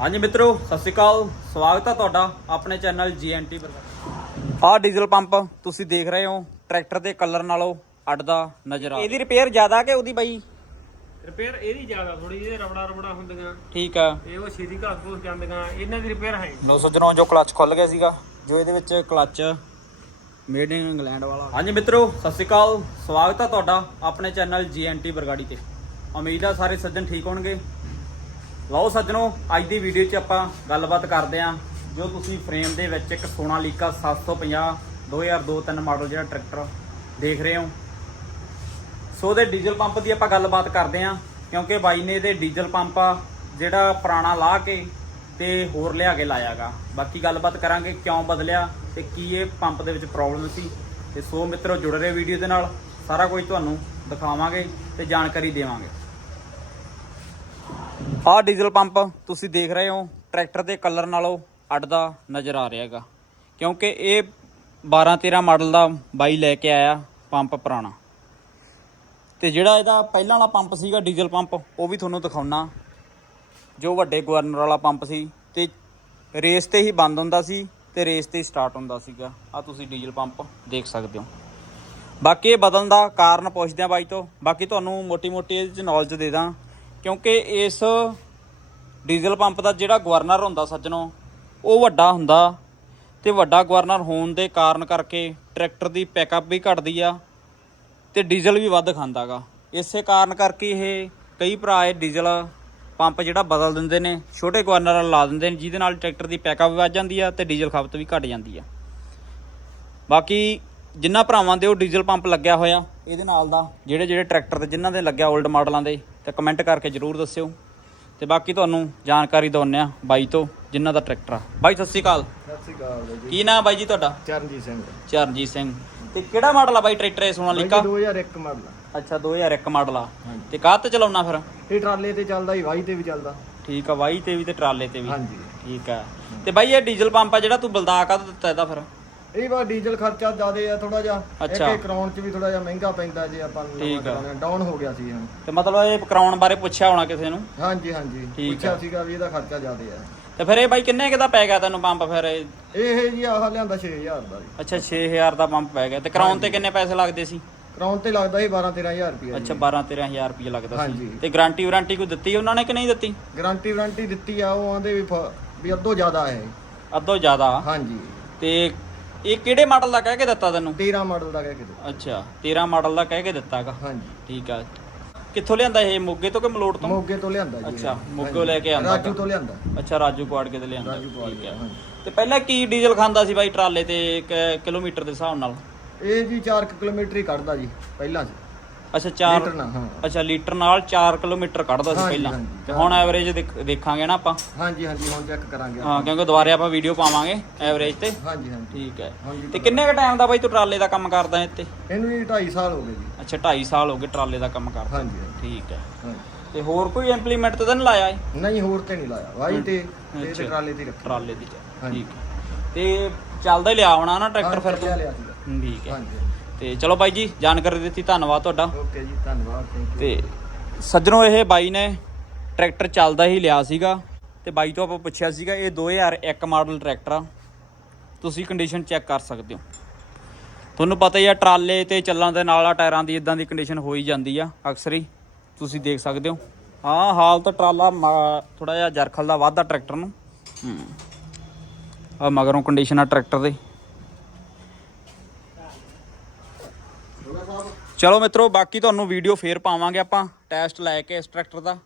ਹਾਂਜੀ ਮਿੱਤਰੋ ਸਤਿ ਸ਼੍ਰੀ ਅਕਾਲ। ਸਵਾਗਤ ਹੈ ਤੁਹਾਡਾ ਆਪਣੇ ਚੈਨਲ ਜੀਐਨਟੀ ਪਰ। ਆਹ ਡੀਜ਼ਲ ਪੰਪ ਤੁਸੀਂ ਦੇਖ ਰਹੇ ਹੋ ਟਰੈਕਟਰ ਦੇ ਕਲਰ ਨਾਲੋਂ ਅੱਡਦਾ ਨਜ਼ਰ ਆ ਇਹਦੀ ਰਿਪੇਅਰ ਜ਼ਿਆਦਾ ਕਿ ਉਹਦੀ ਬਾਈ? ਰਿਪੇਅਰ ਇਹਦੀ ਜ਼ਿਆਦਾ ਥੋੜੀ ਜਿਹੀ ਰਬੜਾ ਰਬੜਾ ਹੁੰਦੀਆਂ। ਠੀਕ ਆ। ਤੇ ਉਹ ਛੇਤੀ ਘਸ ਘੁਸ ਜਾਂਦੀਆਂ ਇਹਨਾਂ ਦੀ ਰਿਪੇਅਰ ਹੈ ਲੋ ਸੱਜਣੋ ਜੋ ਕਲੱਚ ਖੁੱਲ ਗਿਆ ਸੀਗਾ ਜੋ ਇਹਦੇ ਵਿੱਚ ਕਲੱਚ ਮੇਡ ਇਨ ਇੰਗਲੈਂਡ ਵਾਲਾ। ਹਾਂਜੀ ਮਿੱਤਰੋ ਸਤਿ ਸ਼੍ਰੀ ਅਕਾਲ। ਸਵਾਗਤ ਹੈ ਤੁਹਾਡਾ ਆਪਣੇ ਚੈਨਲ ਜੀਐਨਟੀ ਬਰਗਾੜੀ ਤੇ। ਉਮੀਦ ਆ ਸਾਰੇ ਸੱਜਣ ਠੀਕ ਹੋਣਗੇ। ਲਓ ਸੱਜਣੋ, ਅੱਜ ਦੀ ਵੀਡੀਓ 'ਚ ਆਪਾਂ ਗੱਲਬਾਤ ਕਰਦੇ ਆਂ ਜੋ ਤੁਸੀਂ ਫਰੇਮ ਦੇ ਵਿੱਚ ਇੱਕ ਸੋਨਾਲੀਕਾ 750 2002-3 ਮਾਡਲ ਜਿਹੜਾ ਟਰੈਕਟਰ ਦੇਖ ਰਹੇ ਹੋ। ਸੋ ਦੇ ਡੀਜ਼ਲ ਪੰਪ ਦੀ ਆਪਾਂ ਗੱਲਬਾਤ ਕਰਦੇ ਆਂ ਕਿਉਂਕਿ ਬਾਈ ਨੇ ਇਹਦੇ ਡੀਜ਼ਲ ਪੰਪ ਜਿਹੜਾ ਪੁਰਾਣਾ ਲਾ ਕੇ ਤੇ ਹੋਰ ਲਿਆ ਕੇ ਲਾਇਆਗਾ। ਬਾਕੀ ਗੱਲਬਾਤ ਕਰਾਂਗੇ ਕਿਉਂ ਬਦਲਿਆ ਤੇ ਕੀ ਇਹ ਪੰਪ ਦੇ ਵਿੱਚ ਪ੍ਰੋਬਲਮ ਸੀ। ਤੇ ਸੋ ਮਿੱਤਰੋ, ਜੁੜ ਰਹੇ ਵੀਡੀਓ ਦੇ ਨਾਲ। ਸਾਰਾ ਕੁਝ ਤੁਹਾਨੂੰ ਦਿਖਾਵਾਂਗੇ ਤੇ ਜਾਣਕਾਰੀ ਦੇਵਾਂਗੇ। ਆਹ ਡੀਜ਼ਲ ਪੰਪ ਤੁਸੀਂ ਦੇਖ ਰਹੇ ਹੋ, ਟਰੈਕਟਰ ਦੇ ਕਲਰ ਨਾਲੋਂ ਅੱਡਦਾ ਨਜ਼ਰ ਆ ਰਿਹਾ ਹੈਗਾ। ਕਿਉਂਕਿ ਇਹ 12 13 ਮਾਡਲ ਦਾ ਬਾਈ ਲੈ ਕੇ ਆਇਆ ਪੰਪ ਪੁਰਾਣਾ। ਤੇ ਜਿਹੜਾ ਇਹਦਾ ਪਹਿਲਾਂ ਵਾਲਾ ਪੰਪ ਸੀਗਾ ਡੀਜ਼ਲ ਪੰਪ, ਉਹ ਵੀ ਤੁਹਾਨੂੰ ਦਿਖਾਉਣਾ। ਜੋ ਵੱਡੇ ਗਵਰਨਰ ਵਾਲਾ ਪੰਪ ਸੀ, ਤੇ ਰੇਸ ਤੇ ਹੀ ਬੰਦ ਹੁੰਦਾ ਸੀ ਤੇ ਰੇਸ ਤੇ ਹੀ ਸਟਾਰਟ ਹੁੰਦਾ ਸੀਗਾ। ਆ ਤੁਸੀਂ ਡੀਜ਼ਲ ਪੰਪ ਦੇਖ ਸਕਦੇ ਹੋ। ਬਾਕੀ ਇਹ ਬਦਲਣ ਦਾ ਕਾਰਨ ਪੁੱਛਦੇ ਆ ਬਾਈ ਤੋਂ। ਬਾਕੀ ਤੁਹਾਨੂੰ ਮੋਟੀ-ਮੋਟੀ ਇਹਦੇ ਚ ਨੌਲੇਜ ਦੇ ਦਾਂ। ਕਿਉਂਕਿ ਇਸ ਡੀਜ਼ਲ ਪੰਪ ਦਾ ਜਿਹੜਾ ਗਵਰਨਰ ਹੁੰਦਾ ਸੱਜਣੋ, ਉਹ ਵੱਡਾ ਹੁੰਦਾ ਤੇ ਵੱਡਾ ਗਵਰਨਰ ਹੋਣ ਦੇ ਕਾਰਨ ਕਰਕੇ ਟਰੈਕਟਰ ਦੀ ਪੈਕਅਪ ਵੀ ਘਟਦੀ ਆ ਤੇ ਡੀਜ਼ਲ ਵੀ ਵੱਧ ਖਾਂਦਾਗਾ ਇਸੇ ਕਾਰਨ ਕਰਕੇ ਇਹ ਕਈ ਭਰਾ ਇਹ ਡੀਜ਼ਲ ਪੰਪ ਜਿਹੜਾ ਬਦਲ ਦਿੰਦੇ ਨੇ, ਛੋਟੇ ਗਵਰਨਰ ਲਾ ਦਿੰਦੇ ਨੇ, ਜਿਹਦੇ ਨਾਲ ਟਰੈਕਟਰ ਦੀ ਪੈਕਅਪ ਵੀ ਵੱਧ ਜਾਂਦੀ ਆ ਤੇ ਡੀਜ਼ਲ ਖਪਤ ਵੀ ਘਟ ਜਾਂਦੀ ਆ। ਬਾਕੀ ਜਿੰਨਾ ਭਰਾਵਾਂ ਦੇ ਉਹ ਡੀਜ਼ਲ ਪੰਪ ਲੱਗਿਆ ਹੋਇਆ, ਇਹਦੇ ਨਾਲ ਦਾ ਜਿਹੜੇ ਜਿਹੜੇ ਟਰੈਕਟਰ ਤੇ ਜਿਨ੍ਹਾਂ ਦੇ ਲੱਗਿਆ 올ਡ ਮਾਡਲਾਂ ਦੇ ਤੇ ਕਮੈਂਟ ਕਰਕੇ ਜਰੂਰ ਦੱਸਿਓ। ਤੇ ਬਾਕੀ ਤੁਹਾਨੂੰ ਜਾਣਕਾਰੀ ਦਵਾਉਂਦੇ ਆ ਬਾਈ ਤੋਂ ਜਿਨ੍ਹਾਂ ਦਾ ਟਰੈਕਟਰ ਆ। ਬਾਈ ਸਤਿ ਸ਼੍ਰੀ ਅਕਾਲ। ਸਤਿ ਸ਼੍ਰੀ ਅਕਾਲ ਜੀ। ਕੀ ਨਾਮ ਬਾਈ ਜੀ ਤੁਹਾਡਾ? ਚਰਨਜੀਤ ਸਿੰਘ। ਚਰਨਜੀਤ ਸਿੰਘ। ਤੇ ਕਿਹੜਾ ਮਾਡਲ ਆ ਬਾਈ ਟਰੈਕਟਰ ਇਹ ਸੋਨਾਲੀਕਾ 2001 ਮਾਡਲ ਅੱਛਾ 2001 ਮਾਡਲ ਆ। ਤੇ ਕਾਹ ਤੇ ਚਲਾਉਣਾ ਫਿਰ? ਇਹ ਟਰਾਲੇ ਤੇ ਚੱਲਦਾ ਹੀ ਵਾਹੀ ਤੇ ਵੀ ਚੱਲਦਾ। ਠੀਕ ਆ ਵਾਈ ਤੇ ਵੀ ਤੇ ਟਰਾਲੇ ਤੇ ਵੀ। ਹਾਂਜੀ। ਠੀਕ ਆ। ਤੇ ਬਾਈ ਇਹ ਡੀਜ਼ਲ ਪੰਪ ਆ ਜਿਹੜਾ ਤੂੰ ਬਲਦਾ ਕਾ ਦਿੱਤਾ ਇਹਦਾ ਫਿਰ? ਇਹ ਵਾ ਡੀਜ਼ਲ ਖਰਚਾ ਜ਼ਿਆਦੇ ਆ ਥੋੜਾ ਜਿਹਾ। ਇੱਕ ਅੱਛਾ। ਇੱਕ ਕਰਾਉਣ ਚ ਵੀ ਥੋੜਾ ਜਿਹਾ ਮਹਿੰਗਾ ਪੈਂਦਾ ਜੇ ਆਪਾਂ ਠੀਕ ਆ। ਡਾਊਨ ਹੋ ਗਿਆ ਸੀ ਹੁਣ। ਤੇ ਮਤਲਬ ਇਹ ਕਰਾਉਣ ਬਾਰੇ ਪੁੱਛਿਆ ਹੋਣਾ ਕਿਸੇ ਨੂੰ? ਹਾਂਜੀ ਹਾਂਜੀ। ਠੀਕ ਪੁੱਛਿਆ ਆ। ਸੀਗਾ ਵੀ ਇਹਦਾ ਖਰਚਾ ਜ਼ਿਆਦੇ ਆ। ਤੇ ਫਿਰ ਇਹ ਬਾਈ ਕਿੰਨੇ ਕਿਦਾ ਪੈ ਗਿਆ ਤੈਨੂੰ ਪੰਪ ਫਿਰ? ਇਹ? ਇਹ ਜੀ ਆਹ ਲਿਆਂਦਾ 6000 ਦਾ ਜੀ। ਅੱਛਾ 6000 ਦਾ ਪੰਪ ਪੈ ਗਿਆ। ਤੇ ਕਰਾਉਣ ਤੇ ਕਿੰਨੇ ਪੈਸੇ ਲੱਗਦੇ ਸੀ? ਕਰਾਉਣ ਤੇ ਲੱਗਦਾ ਸੀ 12 13000 ਰੁਪਏ ਅੱਛਾ 12 13000 ਰੁਪਏ ਲੱਗਦਾ ਸੀ। ਹਾਂਜੀ। ਤੇ ਗਾਰੰਟੀ ਵਾਰੰਟੀ ਕੋਈ ਦਿੱਤੀ ਉਹਨਾਂ ਨੇ ਕਿ ਨਹੀਂ ਦਿੱਤੀ? ਗਾਰੰਟੀ ਵਾਰੰਟੀ ਦਿੱਤੀ ਆ ਉਹ ਆਂਦੇ ਵੀ ਫ- ਵੀ ਅੱਧੋ ਜ਼ਿਆਦਾ ਹੈ। ਅੱਧੋ ਜ਼ਿਆਦਾ? ਹਾਂਜੀ। ਤੇ ਇਹ ਕਿਹੜੇ ਮਾਡਲ ਦਾ ਕਹਿ ਕੇ ਦਿੱਤਾ ਤੈਨੂੰ? 13 ਮਾਡਲ ਦਾ ਕਹਿ ਕੇ ਦਿੱਤਾ। ਅੱਛਾ 13 ਮਾਡਲ ਦਾ ਕਹਿ ਕੇ ਦਿੱਤਾਗਾ ਹਾਂਜੀ। ਠੀਕ ਆ। ਕਿੱਥੋਂ ਲਿਆਂਦਾ ਇਹ? ਮੋਗੇ ਤੋਂ ਕਿ ਮਲੋਟ ਤੋਂ? ਮੋਗੇ ਤੋਂ ਲਿਆਂਦਾ ਜੀ ਅੱਛਾ, ਇਹ। ਮੋਗੋਂ। ਲੈ ਕੇ ਆਂਦਾ ਰਾਜੂ ਤੋਂ। ਲਿਆਂਦਾ। ਅੱਛਾ ਰਾਜੂ ਕੁਆੜ ਕੇ ਤੇ ਲਿਆਂਦਾ। ਰਾਜੂ ਕੁਆੜ ਠੀਕ ਹਾਂਜੀ। ਤੇ ਪਹਿਲਾਂ ਕੀ ਡੀਜ਼ਲ ਖਾਂਦਾ ਸੀ ਬਾਈ ਟਰਾਲੇ ਤੇ ਕ- ਕਿਲੋਮੀਟਰ ਦੇ ਹਿਸਾਬ ਨਾਲ? ਇਹ ਜੀ 4 ਕਿਲੋਮੀਟਰ ਹੀ ਕੱਢਦਾ ਜੀ ਪਹਿਲਾਂ ਜੀ। ਅੱਛਾ 4 ਲੀਟਰ ਨਾਲ ਹਾਂ। ਅੱਛਾ ਲੀਟਰ ਨਾਲ 4 ਕਿਲੋਮੀਟਰ ਕੱਢਦਾ ਸੀ ਹਾਂਜੀ, ਪਹਿਲਾਂ। ਹਾਂਜੀ। ਤੇ ਹੁਣ ਐਵਰੇਜ ਦੇਖਾਂਗੇ ਨਾ ਆਪਾਂ? ਹਾਂਜੀ ਹਾਂਜੀ ਹੁਣ ਚੈੱਕ ਕਰਾਂਗੇ ਹਾਂ ਕਿਉਂਕਿ ਦੁਬਾਰੇ ਆਪਾਂ ਵੀਡੀਓ ਪਾਵਾਂਗੇ ਐਵਰੇਜ ਤੇ। ਹਾਂਜੀ ਹਾਂਜੀ। ਠੀਕ ਹੈ। ਤੇ ਕਿੰਨੇ ਕ ਟਾਈਮ ਦਾ ਬਾਈ ਤੂੰ ਟਰਾਲੇ ਦਾ ਕੰਮ ਕਰਦਾ ਇੱਥੇ? ਇਹਨੂੰ ਜੀ 2.5 ਸਾਲ ਹੋ ਗਏ ਜੀ। ਅੱਛਾ 2.5 ਸਾਲ ਹੋ ਗਏ ਟਰਾਲੇ ਦਾ ਕੰਮ ਕਰਦਾ। ਹਾਂਜੀ ਠੀਕ ਹੈ। ਹਾਂਜੀ। ਤੇ ਹੋਰ ਕੋਈ ਇੰਪਲੀਮੈਂਟ ਤਾਂ ਨਹੀਂ ਲਾਇਆ ਇਹ? ਨਹੀਂ ਹੋਰ ਤੇ ਨਹੀਂ ਲਾਇਆ। ਵਾਈ ਤੇ ਤੇ ਅੱਛਾ। ਟਰਾਲੇ ਤੇ ਰੱਖਿਆ ਟਰਾਲੇ ਦੀ ਚ। ਹਾਂਜੀ। ਠੀਕ ਹੈ। ਤੇ ਚੱਲਦਾ ਹੀ ਲਿਆ ਹੋਣਾ ਨਾ ਟਰੈਕਟਰ ਫਿਰ ਲਿਆ ਤੂੰ ਠੀਕ ਹੈ। ਹਾਂਜੀ। ਤੇ ਚਲੋ ਬਾਈ ਜੀ ਜਾਣਕਾਰੀ ਦਿੱਤੀ ਧੰਨਵਾਦ ਤੁਹਾਡਾ। ਓਕੇ ਜੀ ਧੰਨਵਾਦ ਥੈਂਕ ਯੂ ਤੇ ਸੱਜਣੋ ਇਹ ਬਾਈ ਨੇ ਟਰੈਕਟਰ ਚੱਲਦਾ ਹੀ ਲਿਆ ਸੀਗਾ ਤੇ ਬਾਈ ਤੋਂ ਆਪਾਂ ਪੁੱਛਿਆ ਸੀਗਾ ਇਹ 2001 ਮਾਡਲ ਟਰੈਕਟਰ ਆ। ਤੁਸੀਂ ਕੰਡੀਸ਼ਨ ਚੈੱਕ ਕਰ ਸਕਦੇ ਹੋ। ਤੁਹਾਨੂੰ ਪਤਾ ਹੀ ਆ ਟਰਾਲੇ ਤੇ ਚੱਲਣ ਦੇ ਨਾਲ ਆ ਟਾਇਰਾਂ ਦੀ ਇਦਾਂ ਦੀ ਕੰਡੀਸ਼ਨ ਹੋ ਹੀ ਜਾਂਦੀ ਆ ਅਕਸਰ ਹੀ। ਤੁਸੀਂ ਦੇਖ ਸਕਦੇ ਹੋ। ਹਾਂ ਹਾਲ ਤਾਂ ਟਰਾਲਾ ਥੋੜਾ ਜਿਹਾ ਜਰਖਲ ਦਾ ਵਾਧਾ ਟਰੈਕਟਰ ਨੂੰ। ਆ ਮਗਰੋਂ ਕੰਡੀਸ਼ਨ ਆ ਟਰੈਕਟਰ ਦੇ। ਚਲੋ ਮਿੱਤਰੋ, ਬਾਕੀ ਤੁਹਾਨੂੰ ਵੀਡੀਓ ਫੇਰ ਪਾਵਾਂਗੇ ਆਪਾਂ ਟੈਸਟ ਲੈ ਕੇ ਇਸ ਟਰੈਕਟਰ ਦਾ।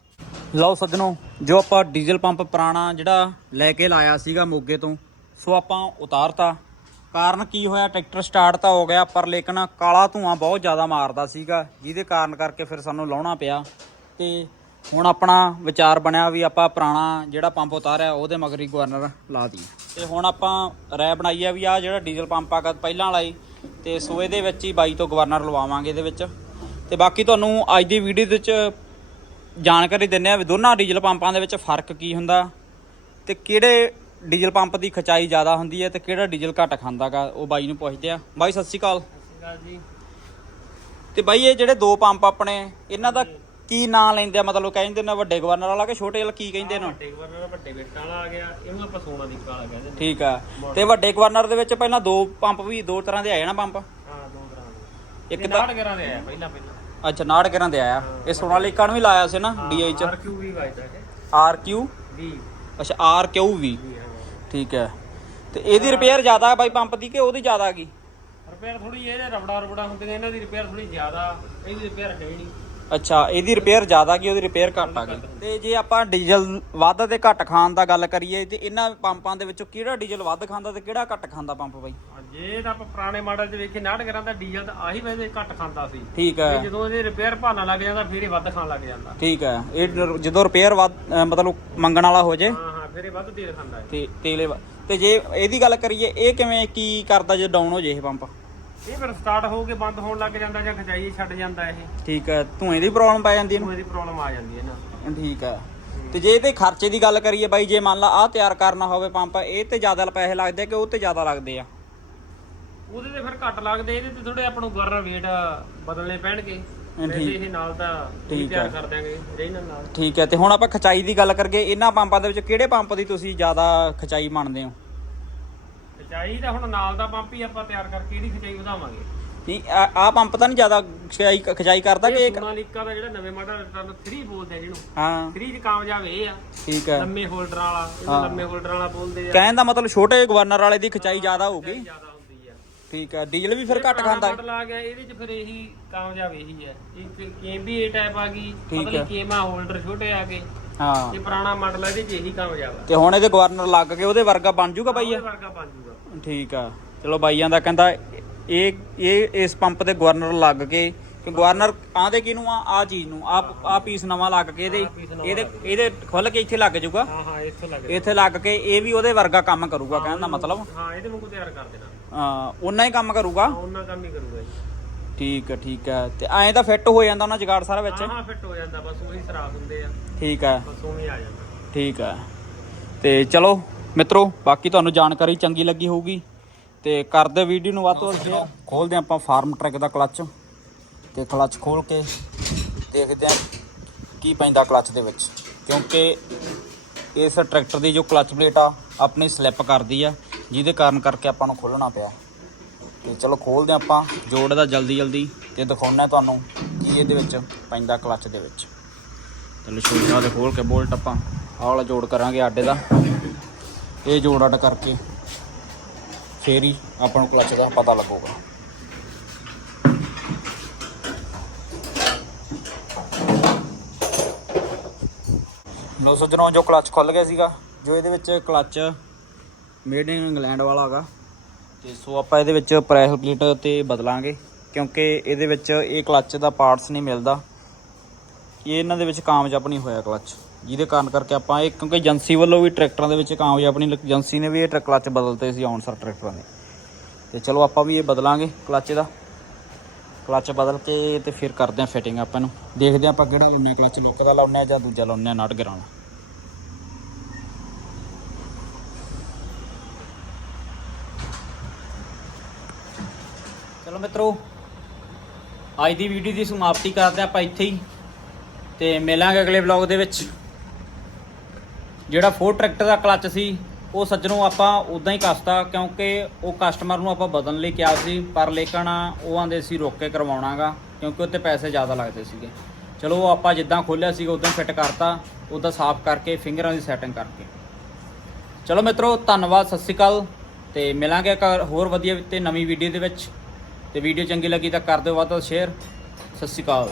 ਲਓ ਸੱਜਣੋ, ਜੋ ਆਪਾਂ ਡੀਜ਼ਲ ਪੰਪ ਪੁਰਾਣਾ ਜਿਹੜਾ ਲੈ ਕੇ ਲਾਇਆ ਸੀਗਾ ਮੋਗੇ ਤੋਂ, ਸੋ ਆਪਾਂ ਉਤਾਰਤਾ। ਕਾਰਨ ਕੀ ਹੋਇਆ, ਟਰੈਕਟਰ ਸਟਾਰਟ ਤਾਂ ਹੋ ਗਿਆ ਪਰ ਲੇਕਿਨ ਕਾਲਾ ਧੂਆਂ ਬਹੁਤ ਜ਼ਿਆਦਾ ਮਾਰਦਾ ਸੀਗਾ, ਜਿਹਦੇ ਕਾਰਨ ਕਰਕੇ ਫਿਰ ਸਾਨੂੰ ਲਾਉਣਾ ਪਿਆ। ਤੇ ਹੁਣ ਆਪਣਾ ਵਿਚਾਰ ਬਣਿਆ ਵੀ ਆਪਾਂ ਪੁਰਾਣਾ ਜਿਹੜਾ ਪੰਪ ਉਤਾਰਿਆ, ਉਹਦੇ ਮਗਰੀ ਗਵਰਨਰ ਲਾ ਦਈਏ। ਤੇ ਹੁਣ ਆਪਾਂ ਰਾਇ ਬਣਾਈ ਆ ਵੀ ਆ ਜਿਹੜਾ ਡੀਜ਼ਲ ਪੰਪ ਆਗਾ ਪਹਿਲਾਂ ਵਾਲਾ ਹੀ ਤੇ ਸੋ ਇਹਦੇ ਵਿੱਚ ਹੀ ਬਾਈ ਤੋਂ ਗਵਰਨਰ ਲਵਾਵਾਂਗੇ ਇਹਦੇ ਵਿੱਚ। ਤੇ ਬਾਕੀ ਤੁਹਾਨੂੰ ਅੱਜ ਦੀ ਵੀਡੀਓ ਦੇ ਵਿੱਚ ਜਾਣਕਾਰੀ ਦਿੰਨੇ ਆ ਵੀ ਦੋਨਾਂ ਡੀਜ਼ਲ ਪੰਪਾਂ ਦੇ ਵਿੱਚ ਫ਼ਰਕ ਕੀ ਹੁੰਦਾ ਤੇ ਕਿਹੜੇ ਡੀਜ਼ਲ ਪੰਪ ਦੀ ਖਚਾਈ ਜ਼ਿਆਦਾ ਹੁੰਦੀ ਹੈ ਤੇ ਕਿਹੜਾ ਡੀਜ਼ਲ ਘੱਟ ਖਾਂਦਾਗਾ ਉਹ ਬਾਈ ਨੂੰ ਪੁੱਛਦੇ ਆ ਬਾਈ ਸਤਿ ਸ਼੍ਰੀ ਅਕਾਲ ਜੀ। ਤੇ ਬਾਈ ਇਹ ਜਿਹੜੇ ਦੋ ਪੰਪ ਆਪਣੇ ਇਹਨਾਂ ਦਾ ਕੀ ਨਾਂ ਲੈਂਦੇ ਆ? ਮਤਲਬ ਕਹਿੰਦੇ ਨੇ ਵੱਡੇ ਗਵਰਨਰ ਵਾਲਾ ਕਿ ਛੋਟੇ ਵਾਲਾ? ਕੀ ਕਹਿੰਦੇ ਨੇ? ਵੱਡੇ ਗਵਰਨਰ ਵੱਡੇ ਵੇਟਾਂ ਵਾਲਾ ਆ ਗਿਆ। ਇਹਨੂੰ ਆਪਾਂ ਸੋਨਾ ਦੀ ਕਾਲਾ ਕਹਿੰਦੇ ਨੇ। ਠੀਕ ਆ। ਤੇ ਵੱਡੇ ਗਵਰਨਰ ਦੇ ਵਿੱਚ ਪਹਿਲਾਂ ਦੋ ਪੰਪ ਵੀ ਦੋ ਤਰ੍ਹਾਂ ਦੇ ਆਏ ਨਾ ਪੰਪ? ਹਾਂ ਦੋ ਤਰ੍ਹਾਂ ਦੇ। ਇੱਕ ਤਾਂ 60 ਗਰਾਂ ਦੇ ਆਇਆ ਪਹਿਲਾਂ ਪਹਿਲਾਂ। ਅੱਛਾ 69 ਗਰਾਂ ਦੇ ਆਇਆ ਇਹ ਸੋਨਾਲੀਕਾ ਨੂੰ ਵੀ ਲਾਇਆ ਸੀ ਨਾ ਡੀਆਈ ਚ। ਆਰਕਿਊ ਵੀ ਵੱਜਦਾ ਹੈ ਵੀ ਅੱਛਾ ਆਰ ਕਿਊ ਵੀ ਠੀਕ ਹੈ। ਤੇ ਇਹਦੀ ਰਿਪੇਅਰ ਜ਼ਿਆਦਾ ਹੈ ਬਾਈ ਪੰਪ ਦੀ ਕਿ ਉਹਦੀ ਜ਼ਿਆਦਾ ਹੈਗੀ ਰਿਪੇਅਰ ਥੋੜੀ ਇਹਦੇ ਰਬੜਾ ਰਬੜਾ ਹੁੰਦੀਆਂ ਇਹਨਾਂ ਦੀ ਰਿਪੇਅਰ ਥੋੜੀ ਜ਼ਿਆਦਾ ਇਹਦੀ ਰਿਪੇਅਰ ਹੀ ਨਹੀਂ। ਅੱਛਾ ਇਹਦੀ ਰਿਪੇਅਰ ਜ਼ਿਆਦਾ ਗਈ ਉਹਦੀ ਰਿਪੇਅਰ ਘੱਟ ਆ ਗਈ? ਤੇ ਜੇ ਆਪਾਂ ਡੀਜ਼ਲ ਵੱਧ ਤੇ ਘੱਟ ਖਾਣ ਦਾ ਗੱਲ ਕਰੀਏ ਤੇ ਇਹਨਾਂ ਪੰਪਾਂ ਦੇ ਵਿੱਚੋਂ ਕਿਹੜਾ ਡੀਜ਼ਲ ਵੱਧ ਖਾਂਦਾ ਤੇ ਕਿਹੜਾ ਘੱਟ ਖਾਂਦਾ ਪੰਪ ਬਾਈ? ਜੇ ਤਾਂ ਆਪਾਂ ਪੁਰਾਣੇ ਮਾਡਲ 'ਚ ਵੇਖੇ 69 ਗਰਾਂ ਦਾ ਡੀਜ਼ਲ ਤਾਂ ਆਹੀ ਵੈਸੇ ਘੱਟ ਖਾਂਦਾ ਸੀ। ਠੀਕ ਤੇ ਹੈ ਜਦੋਂ ਇਹਦੇ ਰਿਪੇਅਰ ਭਾਣਾ ਲੱਗ ਜਾਂਦਾ ਫਿਰ ਇਹ ਵੱਧ ਖਾਣ ਲੱਗ ਜਾਂਦਾ। ਠੀਕ ਹੈ। ਇਹ ਡ- ਜਦੋਂ ਰਿਪੇਅਰ ਵੱਧ ਅ, ਮਤਲਬ ਮੰਗਣ ਵਾਲਾ ਹੋ ਜੇ ਹਾਂ ਹਾਂ ਫਿਰ ਇਹ ਵੱਧ ਤੇਲ ਖਾਂਦਾ ਹੈ। ਤੇ ਤੇਲੇ ਵ- ਤੇ ਜੇ ਇਹਦੀ ਗੱਲ ਕਰੀਏ ਇਹ ਕਿਵੇਂ ਕੀ ਕਰਦਾ ਜੇ ਡਾਊਨ ਹੋ ਜੇ ਇਹ ਪੰਪ? ਇਹ ਫਿਰ ਸਟਾਰਟ ਹੋ ਕੇ ਬੰਦ ਹੋਣ ਲੱਗ ਜਾਂਦਾ ਜਾਂ ਖਚਾਈ ਛੱਡ ਜਾਂਦਾ ਇਹ। ਠੀਕ ਹੈ ਧੂਏ ਦੀ ਪ੍ਰੋਬਲਮ ਪੈ ਜਾਂਦੀ ਇਹਨੂੰ ਇਹਦੀ ਪ੍ਰੋਬਲਮ ਆ ਜਾਂਦੀ ਹੈ ਨਾ। ਠੀਕ ਹੈ। ਤੇ ਜੇ ਇਹਦੇ ਖਰਚੇ ਦੀ ਗੱਲ ਕਰੀਏ ਬਾਈ ਜੇ ਮੰਨ ਲਾ ਆ ਤਿਆਰ ਕਰਨਾ ਹੋਵੇ ਪੰਪ ਇਹ ਤੇ ਜ਼ਿਆਦਾ ਪੈਸੇ ਲੱਗਦੇ ਕਿ ਉਹ ਤੇ ਜ਼ਿਆਦਾ ਲੱਗਦੇ ਆ? ਉਹਦੇ ਤੇ ਫਿਰ ਘੱਟ ਲੱਗਦੇ ਇਹਦੇ ਤੇ ਥੋੜੇ ਆਪਾਂ ਨੂੰ ਗਵਰਨਰ ਵੇਟ ਬਦਲਨੇ ਪੈਣਗੇ। ਵੈਸੇ ਇਹ ਨਾਲ ਤਾਂ ਠੀਕ ਤਿਆਰ। ਕਰ ਦਿਆਂਗੇ ਰੇਨਲ ਨਾਲ। ਠੀਕ ਹੈ ਤੇ ਹੁਣ ਆਪਾਂ ਖਚਾਈ ਦੀ ਗੱਲ ਕਰੀਏ ਇਹਨਾਂ ਪੰਪਾਂ ਦੇ ਵਿੱਚ ਕਿਹੜੇ ਪੰਪ ਦੀ ਤੁਸੀਂ ਜ਼ਿਆਦਾ ਖਚਾਈ ਮੰਨਦੇ ਹੋ? ਖਚਾਈ ਤਾਂ ਹੁਣ ਨਾਲ ਦਾ ਪੰਪ ਹੀ ਆਪਾਂ ਤਿਆਰ ਕਰਕੇ ਇਹਦੀ ਖਚਾਈ ਵਧਾਵਾਂਗੇ। ਨਹੀਂ ਆ ਪੰਪ ਤਾਂ ਨਹੀਂ ਜ਼ਿਆਦਾ ਖਚਾਈ ਖਚਾਈ ਕਰਦਾ ਕਿ ਇਹ ਇੱਕ ਸੋਨਾਲੀਕਾ ਦਾ ਜਿਹੜਾ ਨਵੇਂ ਮਾਡਲ ਰਿਟਰਨ 3 ਬੋਲਦੇ ਆ ਜਿਹਨੂੰ। ਹਾਂ। 3 ਚ ਕਾਮਯਾਬ ਇਹ ਆ। ਠੀਕ ਹੈ ਲੰਮੇ ਹੋਲਡਰਾਂ ਵਾਲਾ ਇਹਨੂੰ ਲੰਮੇ ਹੋਲਡਰਾਂ ਵਾਲਾ ਬੋਲਦੇ ਆ। ਕਹਿਣ ਦਾ ਮਤਲਬ ਛੋਟੇ ਗਵਰਨਰ ਵਾਲੇ ਦੀ ਖਚਾਈ ਜ਼ਿਆਦਾ ਹੋਊਗੀ। ਜ਼ਿਆਦਾ ਹੁੰਦੀ ਆ। ਠੀਕ ਹੈ ਡੀਜ਼ਲ ਵੀ ਫਿਰ ਘੱਟ ਖਾਂਦਾ। ਹੈ। ਮਾਡਲ ਆ ਗਿਆ ਇਹਦੇ ਚ ਫਿਰ ਇਹੀ ਕਾਮਯਾਬ ਇਹੀ ਹੈ ਇੱਕ ਕੇਮ ਵੀ ਇਹ ਟਾਈਪ ਆ ਗਈ ਠੀਕ ਮਤਲਬ ਕੇਮਾ ਹੋਲਡਰ ਛੋਟੇ ਆ ਗਏ ਹਾਂ। ਇਹ ਪੁਰਾਣਾ ਮਾਡਲ ਆ ਇਹਦੇ ਚ ਇਹੀ ਕਾਮਯਾਬ ਆ। ਤੇ ਹੁਣ ਇਹਦੇ ਗਵਰਨਰ ਲੱਗ ਕੇ ਉਹਦੇ ਵਰਗਾ ਬਣ ਜੂਗਾ ਬਾਈ ਇਹ? ਵਰਗਾ ਬਣ ਜੂਗਾ। ਠੀਕ ਆ। ਚਲੋ ਬਾਈਆਂ ਦਾ ਕਹਿੰਦਾ ਇਹ ਇਹ ਇਸ ਪੰਪ ਤੇ ਗਵਰਨਰ ਲੱਗ ਕੇ ਕਿ ਗਵਰਨਰ ਆਂਦੇ ਕਿਹਨੂੰ ਆ? ਆ ਚੀਜ਼ ਨੂੰ ਆ ਆ ਪੀਸ ਨਵਾਂ ਲੱਗ ਕੇ ਇਹਦੇ ਇਹਦੇ ਇਹਦੇ ਖੁੱਲ ਕੇ ਇੱਥੇ ਲੱਗ ਜਾਊਗਾ। ਹਾਂ ਹਾਂ ਇੱਥੋਂ ਲੱਗ ਇੱਥੇ ਲੱਗ ਕੇ ਇਹ ਵੀ ਉਹਦੇ ਵਰਗਾ ਕੰਮ ਕਰੂਗਾ ਕਹਿਣ ਦਾ ਮਤਲਬ। ਹਾਂ ਇਹਦੇ ਵਾਂਗੂ ਤਿਆਰ ਕਰ ਦੇਣਾ। ਹਾਂ ਉਹਨਾਂ ਹੀ ਕੰਮ ਕਰੂਗਾ। ਉਹਨਾਂ ਕੰਮ ਹੀ ਕਰੂਗਾ ਜੀ। ਠੀਕ ਹੈ ਠੀਕ ਹੈ ਤੇ ਐਂ ਤਾਂ ਫਿੱਟ ਹੋ ਜਾਂਦਾ ਉਹਨਾਂ ਜਗਾੜ ਸਾਰਾ ਵਿੱਚ। ਹਾਂ ਹਾਂ ਫਿੱਟ ਹੋ ਜਾਂਦਾ ਬਸ ਉਹੀ ਸਰਾਖ ਹੁੰਦੇ ਆ। ਠੀਕ ਹੈ ਬਸ ਉਵੇਂ ਆ ਜਾਂਦਾ। ਠੀਕ ਹੈ ਤੇ ਚਲੋ ਮਿੱਤਰੋ ਬਾਕੀ ਤੁਹਾਨੂੰ ਜਾਣਕਾਰੀ ਚੰਗੀ ਲੱਗੀ ਹੋਊਗੀ ਤੇ ਕਰਦੇ ਵੀਡੀਓ ਨੂੰ ਵੱਧ ਤੋਂ ਵੱਧ ਸ਼ੇਅਰ ਖੋਲਦੇ ਆਪਾਂ ਫਾਰਮ ਟਰੈਕ ਦਾ ਕਲੱਚ ਤੇ ਕਲੱਚ ਖੋਲ ਕੇ ਦੇਖਦੇ ਹਾਂ ਕੀ ਪੈਂਦਾ ਕਲੱਚ ਦੇ ਵਿੱਚ। ਕਿਉਂਕਿ ਇਸ ਟਰੈਕਟਰ ਦੀ ਜੋ ਕਲੱਚ ਪਲੇਟ ਆ ਆਪਣੀ ਸਲਿੱਪ ਕਰਦੀ ਆ ਜਿਹਦੇ ਕਾਰਨ ਕਰਕੇ ਆਪਾਂ ਨੂੰ ਖੋਲਣਾ ਪਿਆ। ਤੇ ਚਲੋ ਖੋਲਦੇ ਆਪਾਂ ਜੋੜ ਦਾ ਜਲਦੀ ਜਲਦੀ ਤੇ ਦਿਖਾਉਣਾ ਤੁਹਾਨੂੰ ਕੀ ਇਹਦੇ ਵਿੱਚ ਪੈਂਦਾ ਕਲੱਚ ਦੇ ਵਿੱਚ। ਚਲੋ ਸ਼ੋਸ਼ਾ ਦੇ ਖੋਲ ਕੇ ਬੋਲਟ ਆਪਾਂ ਆਹ ਵਾਲਾ ਜੋੜ ਕਰਾਂਗੇ ਆਡੇ ਦਾ। ਇਹ ਜੋੜ ਅੱਡ ਕਰਕੇ ਫੇਰ ਹੀ ਆਪਾਂ ਨੂੰ ਕਲੱਚ ਦਾ ਪਤਾ ਲੱਗੂਗਾ। ਲੋ ਸੱਜਣੋ, ਜੋ ਕਲੱਚ ਖੁੱਲ ਗਿਆ ਸੀਗਾ, ਜੋ ਇਹਦੇ ਵਿੱਚ ਕਲੱਚ ਮੇਡ ਇਨ ਇੰਗਲੈਂਡ ਵਾਲਾ ਹੈਗਾ, ਤੇ ਸੋ ਆਪਾਂ ਇਹਦੇ ਵਿੱਚ ਪ੍ਰੈਸ਼ ਪਲੇਟ ਤੇ ਬਦਲਾਂਗੇ, ਕਿਉਂਕਿ ਇਹਦੇ ਵਿੱਚ ਇਹ ਕਲੱਚ ਦਾ ਪਾਰਟਸ ਨਹੀਂ ਮਿਲਦਾ। ਇਹ ਇਹਨਾਂ ਦੇ ਵਿੱਚ ਕਾਮਯਾਬ ਨਹੀਂ ਹੋਇਆ ਕਲੱਚ ਜਿਹਦੇ ਕਾਰਨ ਕਰਕੇ ਆਪਾਂ ਇਹ ਕਿਉਂਕਿ ਏਜੰਸੀ ਵੱਲੋਂ ਵੀ ਟਰੈਕਟਰਾਂ ਦੇ ਵਿੱਚ ਕਾਮਯਾਬ ਨਹੀਂ ਏਜੰਸੀ ਨੇ ਵੀ ਇਹ ਟਰੱਕ ਕਲੱਚ ਬਦਲਤੇ ਸੀ ਆਨਸਰ ਟਰੈਕਟਰਾਂ ਦੇ। ਤੇ ਚਲੋ ਆਪਾਂ ਵੀ ਇਹ ਬਦਲਾਂਗੇ ਕਲਚ ਦਾ। ਕਲੱਚ ਬਦਲ ਕੇ ਤੇ ਫਿਰ ਕਰਦੇ ਆਂ ਫਿਟਿੰਗ ਆਪਾਂ ਨੂੰ। ਦੇਖਦੇ ਆਂ ਆਪਾਂ ਕਿਹੜਾ ਲਾਉਂਦੇ ਹਾਂ ਕਲੱਚ ਲੁੱਕ ਦਾ ਲਾਉਂਦੇ ਹਾਂ ਜਾਂ ਦੂਜਾ ਲਾਉਂਦੇ ਹਾਂ, ਨਟ ਗਰਾਉਣਾ ਚਲੋ ਮਿੱਤਰੋ, ਅੱਜ ਦੀ ਵੀਡੀਓ ਦੀ ਸਮਾਪਤੀ ਕਰਦੇ ਹਾਂ ਆਪਾਂ ਇੱਥੇ ਹੀ। ਤੇ ਮਿਲਾਂਗੇ ਅਗਲੇ ਵਲੌਗ ਦੇ ਵਿੱਚ। ਜਿਹੜਾ ਫੋਰ ਟਰੈਕਟਰ ਦਾ ਕਲੱਚ ਸੀ, ਉਹ ਸੱਜਣੋਂ ਆਪਾਂ ਉਦਾਂ ਹੀ ਕਸਤਾ ਕਿਉਂਕਿ ਉਹ ਕਸਟਮਰ ਨੂੰ ਆਪਾਂ ਬਦਲਣ ਲਈ ਕਿਹਾ ਸੀ, ਪਰ ਲੇਕਿਨ ਉਹ ਆਂਦੇ ਸੀ ਰੋਕ ਕੇ ਕਰਵਾਉਣਾਗਾ ਕਿਉਂਕਿ ਉੱਤੇ ਪੈਸੇ ਜ਼ਿਆਦਾ ਲੱਗਦੇ ਸੀਗੇ। ਚਲੋ ਉਹ ਆਪਾਂ ਜਿੱਦਾਂ ਖੋਲਿਆ ਸੀਗਾ ਉਦਾਂ ਫਿੱਟ ਕਰਤਾ ਉਦਾਂ ਸਾਫ਼ ਕਰਕੇ ਫਿੰਗਰਾਂ ਦੀ ਸੈਟਿੰਗ ਕਰਕੇ। ਚਲੋ ਮਿੱਤਰੋ, ਧੰਨਵਾਦ, ਸਤਿ ਸ਼੍ਰੀ ਅਕਾਲ ਤੇ ਮਿਲਾਂਗੇ ਇੱਕ ਹੋਰ ਵਧੀਆ ਤੇ ਨਵੀਂ ਵੀਡੀਓ ਦੇ ਵਿੱਚ। ਤੇ ਵੀਡੀਓ ਚੰਗੀ ਲੱਗੀ ਤਾਂ ਕਰ ਦਿਓ ਵੱਧ ਤੋਂ ਸ਼ੇਅਰ ਸਤਿ ਸ਼੍ਰੀ ਅਕਾਲ।